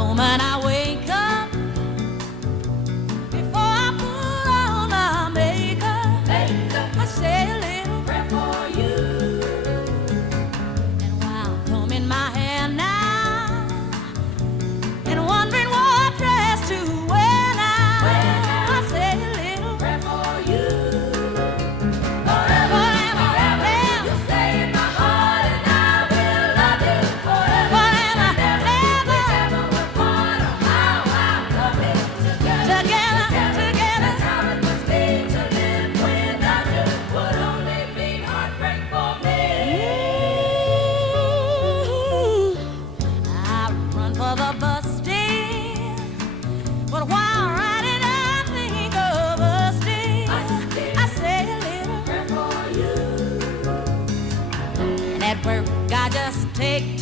moment I wake up, before I put on my makeup, I say a little prayer for you. And while combing my hair now and wondering what dress to wear now, I say a little prayer for you. Forever, forever, you stay in my heart, and I will love you forever. Forever, ever, would part of how I love it together. Together, that's how it must be to live without you. Would only be heartbreak for me. I run for the bus stand, but while riding I think of us dear. I say a little prayer for you. And at work I just take